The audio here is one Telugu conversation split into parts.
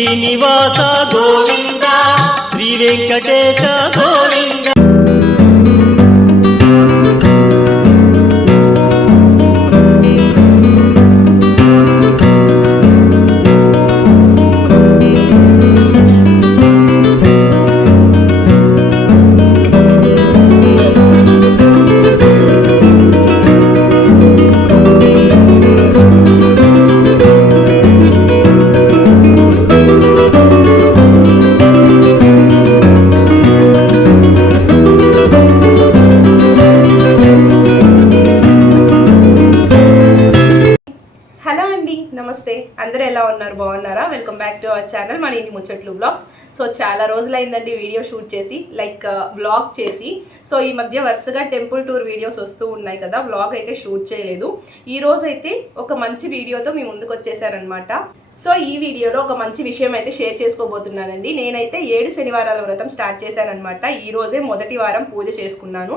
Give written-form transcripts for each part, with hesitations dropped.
శ్రీనివాస గోవింద శ్రీ వెంకటేశ గోవింద. నమస్తే, అందరూ ఎలా ఉన్నారు? బాగున్నారా? Welcome back to our channel మన ఇంటి ముచ్చట్లు బ్లాగ్స్. సో చాలా రోజులైందండి వీడియో షూట్ చేసి, వ్లాగ్ చేసి. సో ఈ మధ్య వరుసగా టెంపుల్ టూర్ వీడియోస్ వస్తూ ఉన్నాయి కదా, వ్లాగ్ అయితే షూట్ చేయలేదు. ఈ రోజు అయితే ఒక మంచి వీడియోతో మీ ముందుకు వచ్చేసానమాట. సో ఈ వీడియోలో ఒక మంచి విషయం అయితే షేర్ చేసుకోబోతున్నానండి. నేనైతే 7 శనివారాల వ్రతం స్టార్ట్ చేశానమాట. ఈ రోజే మొదటి వారం పూజ చేసుకున్నాను.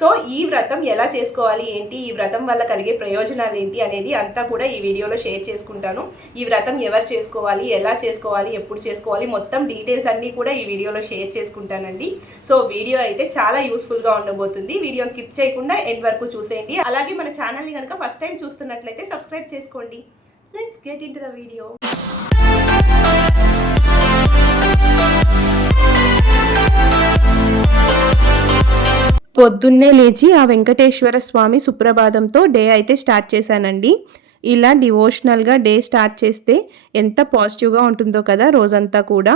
సో ఈ వ్రతం ఎలా చేసుకోవాలి ఏంటి, ఈ వ్రతం వల్ల కలిగే ప్రయోజనాలు ఏంటి అనేది అంతా కూడా ఈ వీడియోలో షేర్ చేసుకుంటాను. ఈ వ్రతం ఎవరు చేసుకోవాలి, ఎలా చేసుకోవాలి, ఎప్పుడు చేసుకోవాలి, మొత్తం డీటెయిల్స్ అన్నీ కూడా ఈ వీడియోలో షేర్ చేసుకుంటానండి. సో వీడియో అయితే చాలా యూస్ఫుల్గా ఉండబోతుంది. వీడియోని స్కిప్ చేయకుండా ఎండ్ వరకు చూసేయండి. అలాగే మన ఛానల్ని కనుక ఫస్ట్ టైం చూస్తున్నట్లయితే సబ్స్క్రైబ్ చేసుకోండి. Let's get into the video. పొద్దున్నే లేచి ఆ వెంకటేశ్వర స్వామి సుప్రభాతంతో డే అయితే స్టార్ట్ చేశానండి. ఇలా డివోషనల్గా డే స్టార్ట్ చేస్తే ఎంత పాజిటివ్గా ఉంటుందో కదా రోజంతా కూడా.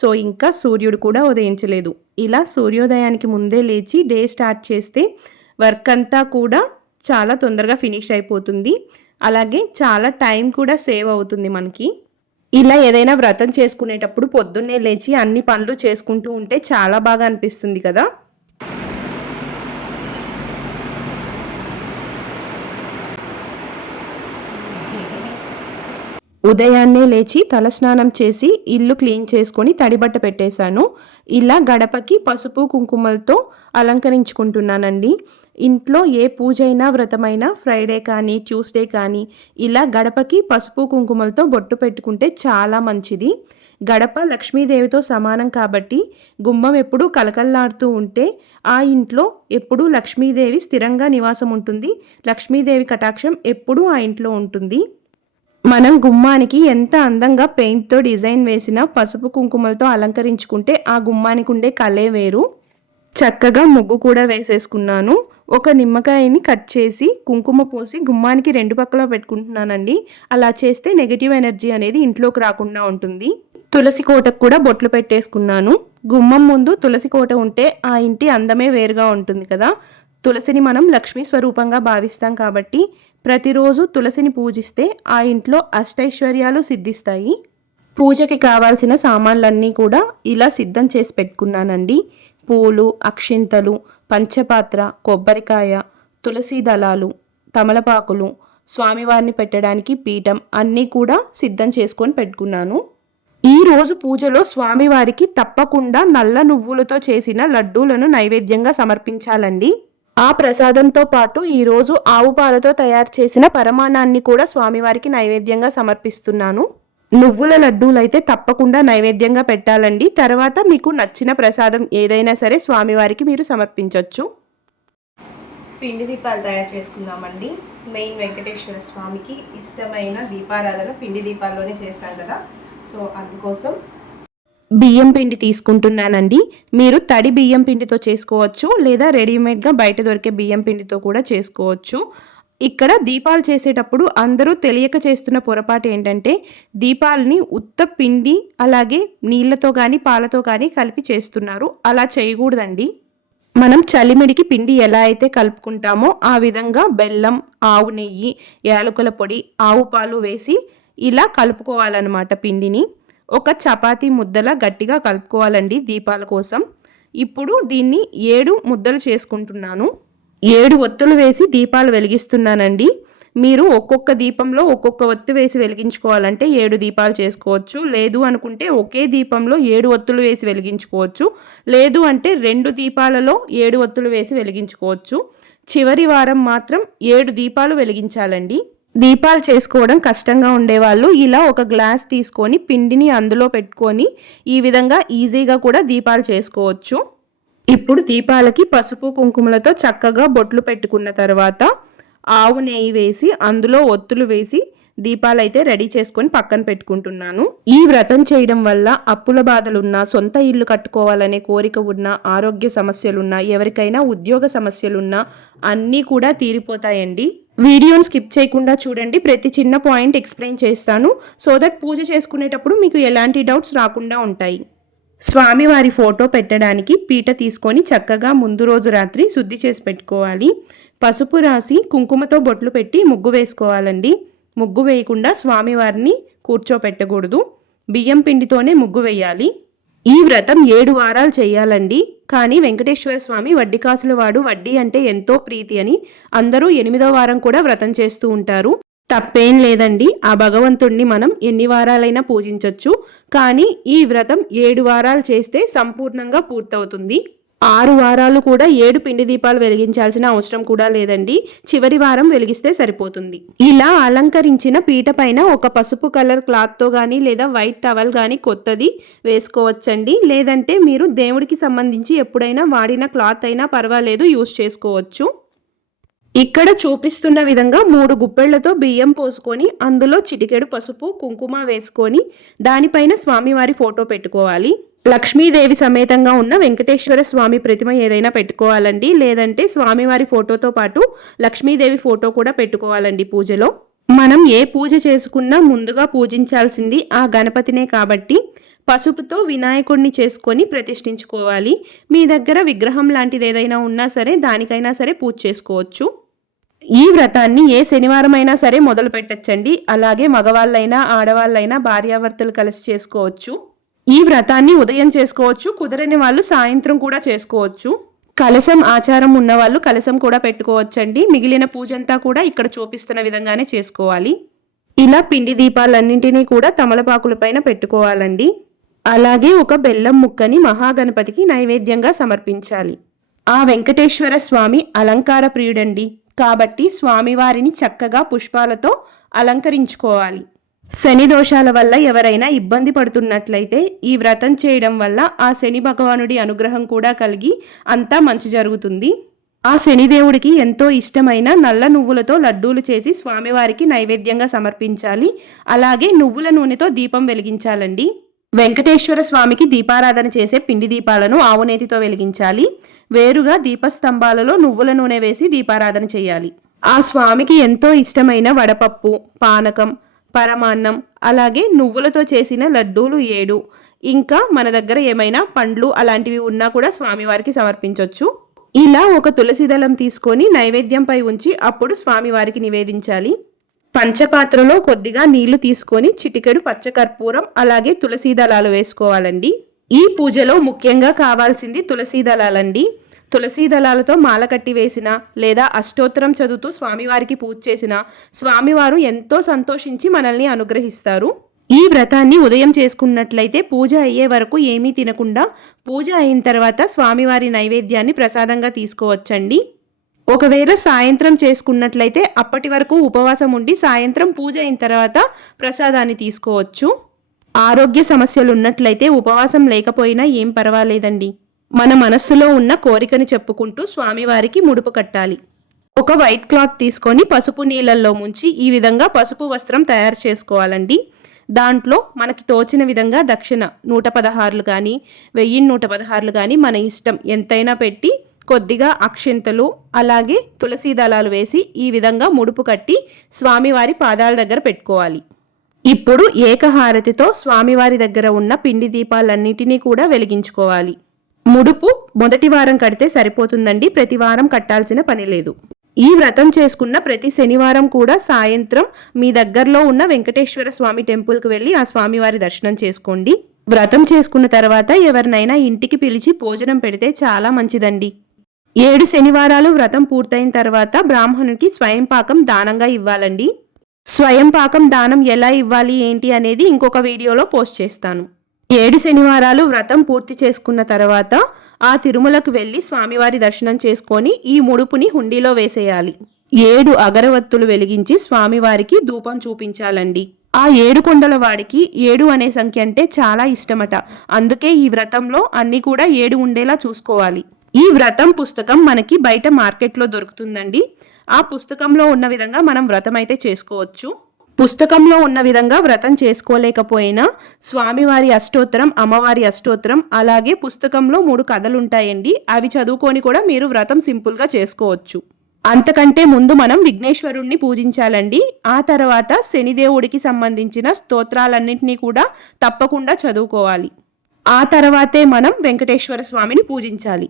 సో ఇంకా సూర్యుడు కూడా ఉదయించలేదు. ఇలా సూర్యోదయానికి ముందే లేచి డే స్టార్ట్ చేస్తే వర్క్ అంతా కూడా చాలా తొందరగా ఫినిష్ అయిపోతుంది. అలాగే చాలా టైం కూడా సేవ్ అవుతుంది మనకి. ఇలా ఏదైనా వ్రతం చేసుకునేటప్పుడు పొద్దున్నే లేచి అన్ని పనులు చేసుకుంటూ ఉంటే చాలా బాగా అనిపిస్తుంది కదా. ఉదయాన్నే లేచి తలస్నానం చేసి ఇల్లు క్లీన్ చేసుకొని తడిబట్ట పెట్టేశాను. ఇలా గడపకి పసుపు కుంకుమలతో అలంకరించుకుంటున్నానండి. ఇంట్లో ఏ పూజ అయినా వ్రతమైనా ఫ్రైడే కానీ ట్యూస్డే కానీ ఇలా గడపకి పసుపు కుంకుమలతో బొట్టు పెట్టుకుంటే చాలా మంచిది. గడప లక్ష్మీదేవితో సమానం కాబట్టి గుమ్మం ఎప్పుడూ కలకల్లాడుతూ ఉంటే ఆ ఇంట్లో ఎప్పుడూ లక్ష్మీదేవి స్థిరంగా నివాసం ఉంటుంది. లక్ష్మీదేవి కటాక్షం ఎప్పుడూ ఆ ఇంట్లో ఉంటుంది. మనం గుమ్మానికి ఎంత అందంగా పెయింట్తో డిజైన్ వేసినా పసుపు కుంకుమలతో అలంకరించుకుంటే ఆ గుమ్మానికి ఉండే కలే వేరు. చక్కగా ముగ్గు కూడా వేసేసుకున్నాను. ఒక నిమ్మకాయని కట్ చేసి కుంకుమ పోసి గుమ్మానికి 2 పక్కల పెట్టుకుంటున్నానండి. అలా చేస్తే నెగిటివ్ ఎనర్జీ అనేది ఇంట్లోకి రాకుండా ఉంటుంది. తులసి కోటకు కూడా బొట్లు పెట్టేసుకున్నాను. గుమ్మం ముందు తులసి కోట ఉంటే ఆ ఇంటి అందమే వేరుగా ఉంటుంది కదా. తులసిని మనం లక్ష్మీ స్వరూపంగా భావిస్తాం కాబట్టి ప్రతిరోజు తులసిని పూజిస్తే ఆ ఇంట్లో అష్టైశ్వర్యాలు సిద్ధిస్తాయి. పూజకి కావాల్సిన సామాన్లన్నీ కూడా ఇలా సిద్ధం చేసి పెట్టుకున్నానండి. పూలు, అక్షింతలు, పంచపాత్ర, కొబ్బరికాయ, తులసి దళాలు, తమలపాకులు, స్వామివారిని పెట్టడానికి పీఠం అన్నీ కూడా సిద్ధం చేసుకొని పెట్టుకున్నాను. ఈ రోజు పూజలో స్వామివారికి తప్పకుండా నల్ల నువ్వులతో చేసిన లడ్డూలను నైవేద్యంగా సమర్పించాలండి. ఆ ప్రసాదంతో పాటు ఈరోజు ఆవు పాలతో తయారు చేసిన పరమాన్నాన్ని కూడా స్వామివారికి నైవేద్యంగా సమర్పిస్తున్నాను. నువ్వుల లడ్డూలైతే తప్పకుండా నైవేద్యంగా పెట్టాలండి. తర్వాత మీకు నచ్చిన ప్రసాదం ఏదైనా సరే స్వామివారికి మీరు సమర్పించవచ్చు. పిండి దీపాలు తయారు చేసుకుందామండి. మెయిన్ వెంకటేశ్వర స్వామికి ఇష్టమైన దీపారాధన పిండి దీపాల్లోనే చేస్తాం కదా. సో అందుకోసం బియ్యం పిండి తీసుకుంటున్నానండి. మీరు తడి బియ్యం పిండితో చేసుకోవచ్చు, లేదా రెడీమేడ్గా బయట దొరికే బియ్యం పిండితో కూడా చేసుకోవచ్చు. ఇక్కడ దీపాలు చేసేటప్పుడు అందరూ తెలియక చేస్తున్న పొరపాటు ఏంటంటే దీపాలని ఉత్త పిండి అలాగే నీళ్ళతో కానీ పాలతో కానీ కలిపి చేస్తున్నారు. అలా చేయకూడదండి. మనం చలిమిడికి పిండి ఎలా అయితే కలుపుకుంటామో ఆ విధంగా బెల్లం, ఆవు నెయ్యి, యాలకుల పొడి, ఆవు పాలు వేసి ఇలా కలుపుకోవాలన్నమాట. పిండిని ఒక చపాతీ ముద్దలా గట్టిగా కలుపుకోవాలండి దీపాల కోసం. ఇప్పుడు దీన్ని 7 ముద్దలు చేసుకుంటున్నాను. 7 ఒత్తులు వేసి దీపాలు వెలిగిస్తున్నానండి. మీరు ఒక్కొక్క దీపంలో ఒక్కొక్క ఒత్తు వేసి వెలిగించుకోవాలంటే 7 దీపాలు చేసుకోవచ్చు. లేదు అనుకుంటే ఒకే దీపంలో 7 ఒత్తులు వేసి వెలిగించుకోవచ్చు. లేదు అంటే 2 దీపాలలో 7 ఒత్తులు వేసి వెలిగించుకోవచ్చు. చివరి వారం మాత్రం 7 దీపాలు వెలిగించాలండి. దీపాలు చేసుకోవడం కష్టంగా ఉండేవాళ్ళు ఇలా ఒక గ్లాస్ తీసుకొని పిండిని అందులో పెట్టుకొని ఈ విధంగా ఈజీగా కూడా దీపాలు చేసుకోవచ్చు. ఇప్పుడు దీపాలకి పసుపు కుంకుమలతో చక్కగా బొట్లు పెట్టుకున్న తర్వాత ఆవు నెయ్యి వేసి అందులో ఒత్తులు వేసి దీపాలైతే రెడీ చేసుకొని పక్కన పెట్టుకుంటున్నాను. ఈ వ్రతం చేయడం వల్ల అప్పుల బాధలున్నా, సొంత ఇల్లు కట్టుకోవాలనే కోరిక ఉన్నా, ఆరోగ్య సమస్యలున్నా, ఎవరికైనా ఉద్యోగ సమస్యలున్నా అన్నీ కూడా తీరిపోతాయండి. వీడియోని స్కిప్ చేయకుండా చూడండి. ప్రతి చిన్న పాయింట్ ఎక్స్ప్లెయిన్ చేస్తాను. సో దట్ పూజ చేసుకునేటప్పుడు మీకు ఎలాంటి డౌట్స్ రాకుండా ఉంటాయి. స్వామివారి ఫోటో పెట్టడానికి పీట తీసుకొని చక్కగా ముందు రోజు రాత్రి శుద్ధి చేసి పెట్టుకోవాలి. పసుపు రాసి కుంకుమతో బొట్లు పెట్టి ముగ్గు వేసుకోవాలండి. ముగ్గు వేయకుండా స్వామివారిని కూర్చోపెట్టకూడదు. బియ్యం పిండితోనే ముగ్గు వేయాలి. ఈ వ్రతం 7 వారాలు చేయాలండి. కానీ వెంకటేశ్వర స్వామి వడ్డీ కాసుల వాడు, వడ్డీ అంటే ఎంతో ప్రీతి అని అందరూ 8వ వారం కూడా వ్రతం చేస్తూ ఉంటారు. తప్పేం లేదండి. ఆ భగవంతుణ్ణి మనం ఎన్ని వారాలైనా పూజించవచ్చు. కానీ ఈ వ్రతం 7 వారాలు చేస్తే సంపూర్ణంగా పూర్తవుతుంది. 6 వారాలు కూడా 7 పిండి దీపాలు వెలిగించాల్సిన అవసరం కూడా లేదండి. చివరి వారం వెలిగిస్తే సరిపోతుంది. ఇలా అలంకరించిన పీట పైన ఒక పసుపు కలర్ క్లాత్తో కానీ లేదా వైట్ టవల్ కానీ కొత్తది వేసుకోవచ్చండి. లేదంటే మీరు దేవుడికి సంబంధించి ఎప్పుడైనా వాడిన క్లాత్ అయినా పర్వాలేదు, యూస్ చేసుకోవచ్చు. ఇక్కడ చూపిస్తున్న విధంగా 3 గుప్పెళ్లతో బియ్యం పోసుకొని అందులో చిటికెడు పసుపు కుంకుమ వేసుకొని దానిపైన స్వామివారి ఫోటో పెట్టుకోవాలి. లక్ష్మీదేవి సమేతంగా ఉన్న వెంకటేశ్వర స్వామి ప్రతిమ ఏదైనా పెట్టుకోవాలండి. లేదంటే స్వామివారి ఫోటోతో పాటు లక్ష్మీదేవి ఫోటో కూడా పెట్టుకోవాలండి పూజలో. మనం ఏ పూజ చేసుకున్నా ముందుగా పూజించాల్సింది ఆ గణపతినే కాబట్టి పసుపుతో వినాయకుడిని చేసుకొని ప్రతిష్ఠించుకోవాలి. మీ దగ్గర విగ్రహం లాంటిది ఏదైనా ఉన్నా సరే దానికైనా సరే పూజ చేసుకోవచ్చు. ఈ వ్రతాన్ని ఏ శనివారం అయినా సరే మొదలు పెట్టచ్చండి. అలాగే మగవాళ్ళైనా ఆడవాళ్ళైనా భార్యాభర్తలు కలిసి చేసుకోవచ్చు. ఈ వ్రతాన్ని ఉదయం చేసుకోవచ్చు, కుదరని వాళ్ళు సాయంత్రం కూడా చేసుకోవచ్చు. కలశం ఆచారం ఉన్న వాళ్ళు కలశం కూడా పెట్టుకోవచ్చండి. మిగిలిన పూజ అంతా కూడా ఇక్కడ చూపిస్తున్న విధంగానే చేసుకోవాలి. ఇలా పిండి దీపాలన్నింటినీ కూడా తమలపాకుల పైన పెట్టుకోవాలండి. అలాగే ఒక బెల్లం ముక్కని మహాగణపతికి నైవేద్యంగా సమర్పించాలి. ఆ వెంకటేశ్వర స్వామి అలంకార ప్రియుడండి కాబట్టి స్వామివారిని చక్కగా పుష్పాలతో అలంకరించుకోవాలి. శని దోషాల వల్ల ఎవరైనా ఇబ్బంది పడుతున్నట్లయితే ఈ వ్రతం చేయడం వల్ల ఆ శని భగవానుడి అనుగ్రహం కూడా కలిగి అంతా మంచి జరుగుతుంది. ఆ శనిదేవుడికి ఎంతో ఇష్టమైన నల్ల నువ్వులతో లడ్డూలు చేసి స్వామివారికి నైవేద్యంగా సమర్పించాలి. అలాగే నువ్వుల నూనెతో దీపం వెలిగించాలండి. వెంకటేశ్వర స్వామికి దీపారాధన చేసే పిండి దీపాలను ఆవునేతితో వెలిగించాలి. వేరుగా దీపస్తంభాలలో నువ్వుల నూనె వేసి దీపారాధన చేయాలి. ఆ స్వామికి ఎంతో ఇష్టమైన వడపప్పు, పానకం, పరమాన్నం, అలాగే నువ్వులతో చేసిన లడ్డూలు 7, ఇంకా మన దగ్గర ఏమైనా పండ్లు అలాంటివి ఉన్నా కూడా స్వామివారికి సమర్పించవచ్చు. ఇలా ఒక తులసి దళం తీసుకొని నైవేద్యంపై ఉంచి అప్పుడు స్వామివారికి నివేదించాలి. పంచపాత్రలో కొద్దిగా నీళ్లు తీసుకొని చిటికెడు పచ్చకర్పూరం అలాగే తులసి దళాలు వేసుకోవాలండి. ఈ పూజలో ముఖ్యంగా కావాల్సింది తులసి దళాలండి. తులసి దళాలతో మాల కట్టి వేసిన లేదా అష్టోత్తరం చదువుతూ స్వామివారికి పూజ చేసిన స్వామివారు ఎంతో సంతోషించి మనల్ని అనుగ్రహిస్తారు. ఈ వ్రతాన్ని ఉదయం చేసుకున్నట్లయితే పూజ అయ్యే వరకు ఏమీ తినకుండా పూజ అయిన తర్వాత స్వామివారి నైవేద్యాన్ని ప్రసాదంగా తీసుకోవచ్చండి. ఒకవేళ సాయంత్రం చేసుకున్నట్లయితే అప్పటి వరకు ఉపవాసం ఉండి సాయంత్రం పూజ అయిన తర్వాత ప్రసాదాన్ని తీసుకోవచ్చు. ఆరోగ్య సమస్యలు ఉన్నట్లయితే ఉపవాసం లేకపోయినా ఏం పర్వాలేదండి. మన మనస్సులో ఉన్న కోరికను చెప్పుకుంటూ స్వామివారికి ముడుపు కట్టాలి. ఒక వైట్ క్లాత్ తీసుకొని పసుపు నీళ్ళల్లో ముంచి ఈ విధంగా పసుపు వస్త్రం తయారు చేసుకోవాలండి. దాంట్లో మనకి తోచిన విధంగా దక్షిణ 116 కానీ 1116 కానీ మన ఇష్టం ఎంతైనా పెట్టి కొద్దిగా అక్షింతలు అలాగే తులసి దళాలు వేసి ఈ విధంగా ముడుపు కట్టి స్వామివారి పాదాల దగ్గర పెట్టుకోవాలి. ఇప్పుడు ఏకహారతితో స్వామివారి దగ్గర ఉన్న పిండి దీపాలన్నిటినీ కూడా వెలిగించుకోవాలి. ముడుపు మొదటి వారం కడితే సరిపోతుందండి. ప్రతి వారం కట్టాల్సిన పని లేదు. ఈ వ్రతం చేసుకున్న ప్రతి శనివారం కూడా సాయంత్రం మీ దగ్గరలో ఉన్న వెంకటేశ్వర స్వామి టెంపుల్కి వెళ్ళి ఆ స్వామివారి దర్శనం చేసుకోండి. వ్రతం చేసుకున్న తర్వాత ఎవరినైనా ఇంటికి పిలిచి భోజనం పెడితే చాలా మంచిదండి. 7 శనివారాలు వ్రతం పూర్తయిన తర్వాత బ్రాహ్మణునికి స్వయం పాకం దానంగా ఇవ్వాలండి. స్వయం పాకం దానం ఎలా ఇవ్వాలి ఏంటి అనేది ఇంకొక వీడియోలో పోస్ట్ చేస్తాను. 7 శనివారాలు వ్రతం పూర్తి చేసుకున్న తర్వాత ఆ తిరుమలకు వెళ్ళి స్వామివారి దర్శనం చేసుకొని ఈ ముడుపుని హుండీలో వేసేయాలి. 7 అగరవత్తులు వెలిగించి స్వామివారికి ధూపం చూపించాలండి. ఆ 7 కొండల వాడికి 7 అనే సంఖ్య అంటే చాలా ఇష్టమట. అందుకే ఈ వ్రతంలో అన్ని కూడా 7 ఉండేలా చూసుకోవాలి. ఈ వ్రతం పుస్తకం మనకి బయట మార్కెట్లో దొరుకుతుందండి. ఆ పుస్తకంలో ఉన్న విధంగా మనం వ్రతం అయితే చేసుకోవచ్చు. పుస్తకంలో ఉన్న విధంగా వ్రతం చేసుకోలేకపోయినా స్వామివారి అష్టోత్తరం, అమ్మవారి అష్టోత్తరం, అలాగే పుస్తకంలో 3 కథలు ఉంటాయండి. అవి చదువుకొని కూడా మీరు వ్రతం సింపుల్గా చేసుకోవచ్చు. అంతకంటే ముందు మనం విఘ్నేశ్వరుణ్ణి పూజించాలండి. ఆ తర్వాత శనిదేవుడికి సంబంధించిన స్తోత్రాలన్నింటినీ కూడా తప్పకుండా చదువుకోవాలి. ఆ తర్వాతే మనం వెంకటేశ్వర స్వామిని పూజించాలి.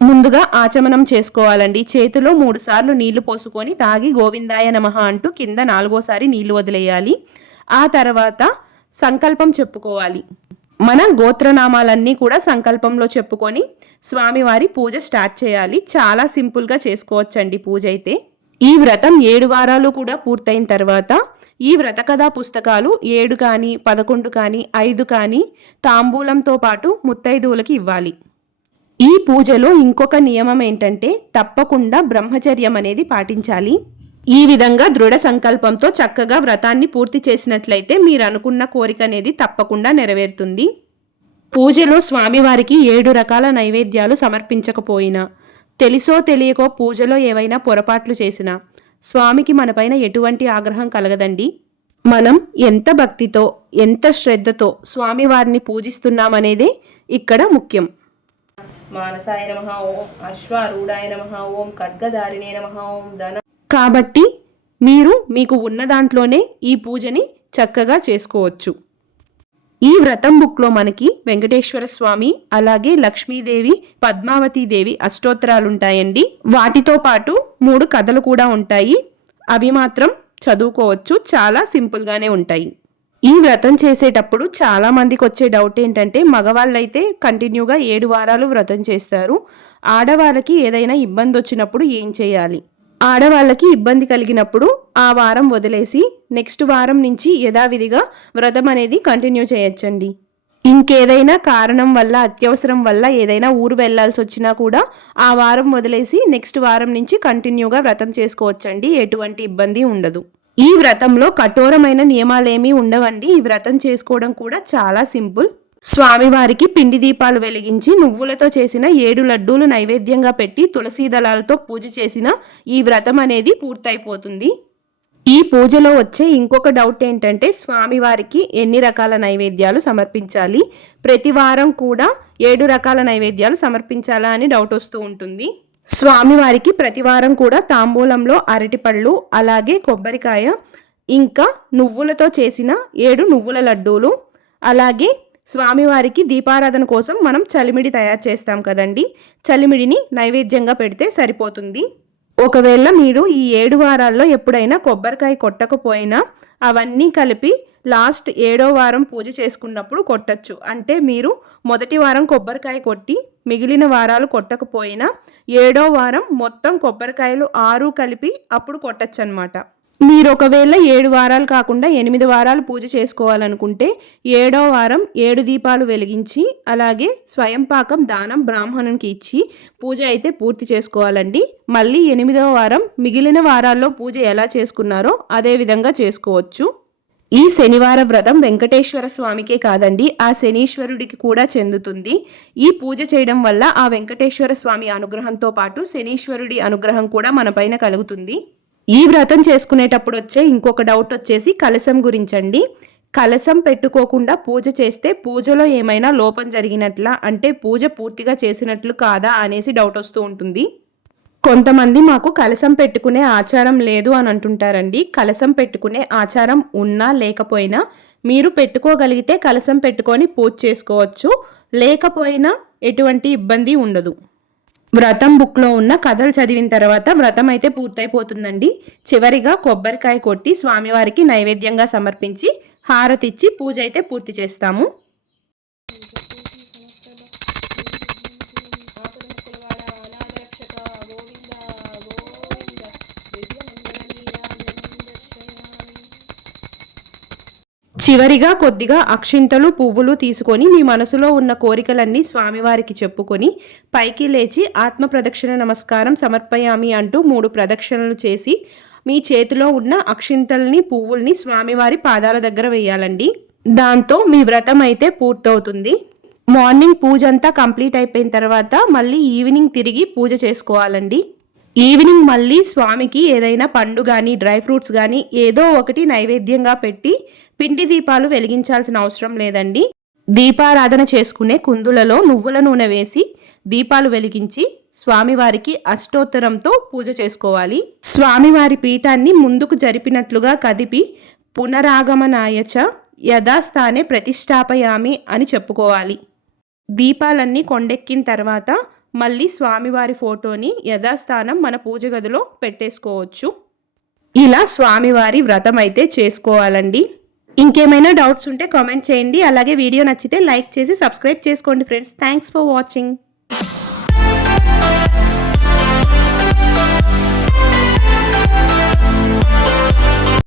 ముందుగా ఆచమనం చేసుకోవాలండి. చేతిలో 3 సార్లు నీళ్లు పోసుకొని తాగి గోవిందాయ నమః అంటూ కింద 4వసారి నీళ్లు వదిలేయాలి. ఆ తర్వాత సంకల్పం చెప్పుకోవాలి. మన గోత్రనామాలన్నీ కూడా సంకల్పంలో చెప్పుకొని స్వామివారి పూజ స్టార్ట్ చేయాలి. చాలా సింపుల్గా చేసుకోవచ్చండి పూజ అయితే. ఈ వ్రతం 7 వారాలు కూడా పూర్తయిన తర్వాత ఈ వ్రత కథా పుస్తకాలు 7 కానీ 11 కానీ 5 కానీ తాంబూలంతో పాటు ముత్తైదువులకి ఇవ్వాలి. ఈ పూజలో ఇంకొక నియమం ఏంటంటే తప్పకుండా బ్రహ్మచర్యం అనేది పాటించాలి. ఈ విధంగా దృఢ సంకల్పంతో చక్కగా వ్రతాన్ని పూర్తి చేసినట్లయితే మీరు అనుకున్న కోరిక అనేది తప్పకుండా నెరవేరుతుంది. పూజలో స్వామివారికి 7 రకాల నైవేద్యాలు సమర్పించకపోయినా, తెలిసో తెలియకో పూజలో ఏవైనా పొరపాట్లు చేసినా స్వామికి మనపైన ఎటువంటి ఆగ్రహం కలగదండి. మనం ఎంత భక్తితో, ఎంత శ్రద్ధతో స్వామివారిని పూజిస్తున్నామనేదే ఇక్కడ ముఖ్యం. మానసాయ నమః ఓం అశ్వారూఢాయ నమః ఓం ఖడ్గధారిణే నమః ఓం ధన. కాబట్టి మీరు మీకు ఉన్న దాంట్లోనే ఈ పూజని చక్కగా చేసుకోవచ్చు. ఈ వ్రతం బుక్లో మనకి వెంకటేశ్వర స్వామి, అలాగే లక్ష్మీదేవి, పద్మావతీదేవి అష్టోత్తరాలు ఉంటాయండి. వాటితో పాటు 3 కథలు కూడా ఉంటాయి. అవి మాత్రం చదువుకోవచ్చు. చాలా సింపుల్గానే ఉంటాయి. ఈ వ్రతం చేసేటప్పుడు చాలా మందికి వచ్చే డౌట్ ఏంటంటే మగవాళ్ళైతే కంటిన్యూగా 7 వారాలు వ్రతం చేస్తారు. ఆడవాళ్ళకి ఏదైనా ఇబ్బంది వచ్చినప్పుడు ఏం చేయాలి? ఆడవాళ్ళకి ఇబ్బంది కలిగినప్పుడు ఆ వారం వదిలేసి నెక్స్ట్ వారం నుంచి యథావిధిగా వ్రతం అనేది కంటిన్యూ చేయొచ్చండి. ఇంకేదైనా కారణం వల్ల, అత్యవసరం వల్ల ఏదైనా ఊరు వెళ్లాల్సి వచ్చినా కూడా ఆ వారం వదిలేసి నెక్స్ట్ వారం నుంచి కంటిన్యూగా వ్రతం చేసుకోవచ్చండి. ఎటువంటి ఇబ్బంది ఉండదు. ఈ వ్రతంలో కఠోరమైన నియమాలేమీ ఉండవండి. ఈ వ్రతం చేసుకోవడం కూడా చాలా సింపుల్. స్వామివారికి పిండి దీపాలు వెలిగించి నువ్వులతో చేసిన 7 లడ్డూలు నైవేద్యంగా పెట్టి తులసీ దళాలతో పూజ చేసిన ఈ వ్రతం అనేది పూర్తయిపోతుంది. ఈ పూజలో వచ్చే ఇంకొక డౌట్ ఏంటంటే స్వామివారికి ఎన్ని రకాల నైవేద్యాలు సమర్పించాలి? ప్రతి వారం కూడా 7 రకాల నైవేద్యాలు సమర్పించాలా అని డౌట్ వస్తూ ఉంటుంది. స్వామివారికి ప్రతివారం కూడా తాంబూలంలో అరటిపళ్ళు, అలాగే కొబ్బరికాయ, ఇంకా నువ్వులతో చేసిన 7 నువ్వుల లడ్డూలు, అలాగే స్వామివారికి దీపారాధన కోసం మనం చలిమిడి తయారు చేస్తాం కదండి, చలిమిడిని నైవేద్యంగా పెడితే సరిపోతుంది. ఒకవేళ మీరు ఈ 7 వారాల్లో ఎప్పుడైనా కొబ్బరికాయ కొట్టకపోయినా అవన్నీ కలిపి లాస్ట్ 7వ వారం పూజ చేసుకున్నప్పుడు కొట్టచ్చు. అంటే మీరు మొదటి వారం కొబ్బరికాయ కొట్టి మిగిలిన వారాలు కొట్టకపోయినా 7వ వారం మొత్తం కొబ్బరికాయలు 6 కలిపి అప్పుడు కొట్టచ్చు అనమాట. మీరు ఒకవేళ 7 వారాలు కాకుండా 8 వారాలు పూజ చేసుకోవాలనుకుంటే 7వ వారం 7 దీపాలు వెలిగించి అలాగే స్వయం పాకం దానం బ్రాహ్మణునికి ఇచ్చి పూజ అయితే పూర్తి చేసుకోవాలండి. మళ్ళీ 8వ వారం మిగిలిన వారాల్లో పూజ ఎలా చేసుకున్నారో అదే విధంగా చేసుకోవచ్చు. ఈ శనివార వ్రతం వెంకటేశ్వర స్వామికే కాదండి, ఆ శనీశ్వరుడికి కూడా చెందుతుంది. ఈ పూజ చేయడం వల్ల ఆ వెంకటేశ్వర స్వామి అనుగ్రహంతో పాటు శనీశ్వరుడి అనుగ్రహం కూడా మనపైన కలుగుతుంది. ఈ వ్రతం చేసుకునేటప్పుడు వచ్చే ఇంకొక డౌట్ వచ్చేసి కలశం గురించండి. కలశం పెట్టుకోకుండా పూజ చేస్తే పూజలో ఏమైనా లోపం జరిగినట్లా, అంటే పూజ పూర్తిగా చేసినట్లు కాదా అనేసి డౌట్ వస్తూ ఉంటుంది. కొంతమంది మాకు కలశం పెట్టుకునే ఆచారం లేదు అని అంటుంటారండి. కలశం పెట్టుకునే ఆచారం ఉన్నా లేకపోయినా మీరు పెట్టుకోగలిగితే కలశం పెట్టుకొని పూజ చేసుకోవచ్చు, లేకపోయినా ఎటువంటి ఇబ్బంది ఉండదు. వ్రతం బుక్లో ఉన్న కథలు చదివిన తర్వాత వ్రతం అయితే పూర్తయిపోతుందండి. చివరిగా కొబ్బరికాయ కొట్టి స్వామివారికి నైవేద్యంగా సమర్పించి హారతిచ్చి పూజ అయితే పూర్తి చేస్తాము. చివరిగా కొద్దిగా అక్షింతలు పువ్వులు తీసుకొని మీ మనసులో ఉన్న కోరికలన్నీ స్వామివారికి చెప్పుకొని పైకి లేచి ఆత్మ ప్రదక్షిణ నమస్కారం సమర్పయామి అంటూ 3 ప్రదక్షిణలు చేసి మీ చేతిలో ఉన్న అక్షింతల్ని పువ్వుల్ని స్వామివారి పాదాల దగ్గర వేయాలండి. దాంతో మీ వ్రతం అయితే పూర్తవుతుంది. మార్నింగ్ పూజ అంతా కంప్లీట్ అయిపోయిన తర్వాత మళ్ళీ ఈవినింగ్ తిరిగి పూజ చేసుకోవాలండి. ఈవినింగ్ మళ్ళీ స్వామికి ఏదైనా పండు కానీ డ్రై ఫ్రూట్స్ కానీ ఏదో ఒకటి నైవేద్యంగా పెట్టి పిండి దీపాలు వెలిగించాల్సిన అవసరం లేదండి. దీపారాధన చేసుకునే కుందులలో నువ్వుల నూనె వేసి దీపాలు వెలిగించి స్వామివారికి అష్టోత్తరంతో పూజ చేసుకోవాలి. స్వామివారి పీఠాన్ని ముందుకు జరిపినట్లుగా కదిపి పునరాగమనాయచ యథాస్థానే ప్రతిష్టాపయామి అని చెప్పుకోవాలి. దీపాలన్నీ కొండెక్కిన తర్వాత మళ్ళీ స్వామివారి ఫోటోని యథాస్థానం మన పూజ గదిలో పెట్టేసుకోవచ్చు. ఇలా స్వామివారి వ్రతం అయితే చేసుకోవాలండి. ఇంకేమైనా డౌట్స్ ఉంటే కామెంట్ చేయండి. అలాగే వీడియో నచ్చితే లైక్ చేసి సబ్స్క్రైబ్ చేసుకోండి ఫ్రెండ్స్. Thanks for watching.